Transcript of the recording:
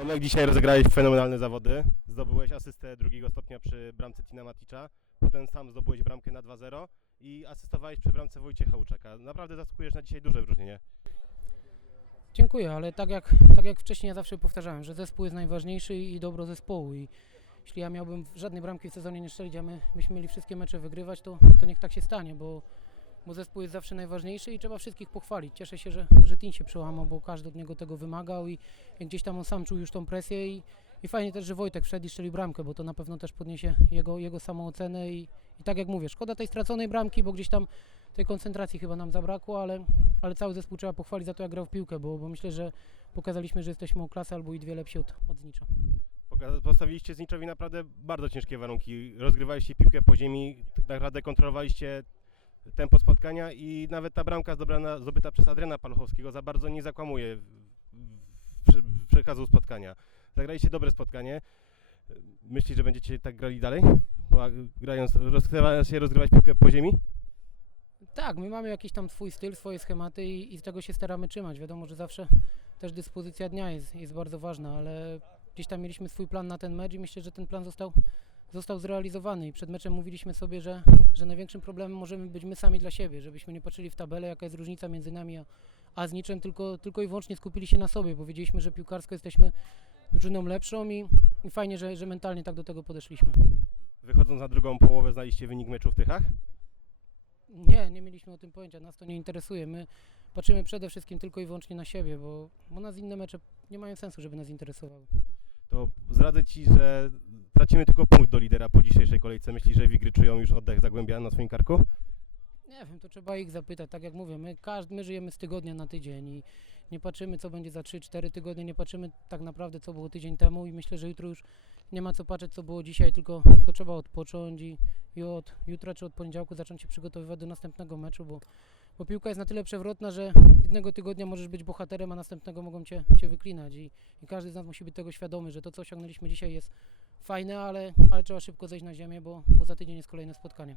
Tomek, dzisiaj rozegrałeś fenomenalne zawody. Zdobyłeś asystę drugiego stopnia przy bramce Tina Maticza. Potem sam zdobyłeś bramkę na 2-0 i asystowałeś przy bramce Wojciecha Łuczaka. Naprawdę zasługujesz na dzisiaj duże wyróżnienie. Dziękuję, ale tak jak, tak jak wcześniej ja zawsze powtarzałem, że zespół jest najważniejszy i dobro zespołu. I jeśli ja miałbym żadnej bramki w sezonie nie strzelić, a my byśmy mieli wszystkie mecze wygrywać, to, to niech tak się stanie, bo, bo zespół jest zawsze najważniejszy i trzeba wszystkich pochwalić. Cieszę się, że, że Tin się przełamał, bo każdy od niego tego wymagał i, gdzieś tam on sam czuł już tą presję i, i fajnie też, że Wojtek wszedł i strzelił bramkę, bo to na pewno też podniesie jego, jego samoocenę i, i tak jak mówię, szkoda tej straconej bramki, bo gdzieś tam tej koncentracji chyba nam zabrakło, ale, ale cały zespół trzeba pochwalić za to, jak grał w piłkę, bo, bo myślę, że pokazaliśmy, że jesteśmy o klasę albo i dwie lepsi od, od Znicza. Postawiliście Zniczowi naprawdę bardzo ciężkie warunki. Rozgrywaliście piłkę po ziemi, tak naprawdę kontrolowaliście tempo spotkania i nawet ta bramka zdobrana, zdobyta przez Adriana Paluchowskiego za bardzo nie zakłamuje przekazu spotkania. Zagraliście dobre spotkanie. Myślisz, że będziecie tak grali dalej? Bo, Grając, rozgrywa się rozgrywać piłkę po ziemi? Tak, my mamy jakiś tam swój styl, swoje schematy i, i z tego się staramy trzymać. Wiadomo, że zawsze też dyspozycja dnia jest, jest bardzo ważna, ale gdzieś tam mieliśmy swój plan na ten mecz i myślę, że ten plan został, został zrealizowany. I przed meczem mówiliśmy sobie, że, że największym problemem możemy być my sami dla siebie, żebyśmy nie patrzyli w tabelę, jaka jest różnica między nami a, a z niczym, tylko, tylko i wyłącznie skupili się na sobie, bo wiedzieliśmy, że piłkarsko jesteśmy drużyną lepszą i, i fajnie, że, że mentalnie tak do tego podeszliśmy. Wychodząc na drugą połowę, znaliście wynik meczu w Tychach? Nie, nie mieliśmy o tym pojęcia, nas to nie interesuje. My patrzymy przede wszystkim tylko i wyłącznie na siebie, bo, bo nas inne mecze nie mają sensu, żeby nas interesowały. To zdradzę Ci, że tracimy tylko punkt do lidera po dzisiejszej kolejce. Myślisz, że Wigry czują już oddech Zagłębia na swoim karku? Nie wiem, to trzeba ich zapytać. Tak jak mówię, my, każdy, my żyjemy z tygodnia na tydzień i nie patrzymy, co będzie za 3-4 tygodnie, nie patrzymy tak naprawdę, co było tydzień temu i myślę, że jutro już nie ma co patrzeć, co było dzisiaj, tylko, tylko trzeba odpocząć i, i od jutra czy od poniedziałku zacząć się przygotowywać do następnego meczu, bo, bo piłka jest na tyle przewrotna, że jednego tygodnia możesz być bohaterem, a następnego mogą cię, cię wyklinać i, i każdy z nas musi być tego świadomy, że to, co osiągnęliśmy dzisiaj jest fajne, ale, ale trzeba szybko zejść na ziemię, bo, bo za tydzień jest kolejne spotkanie.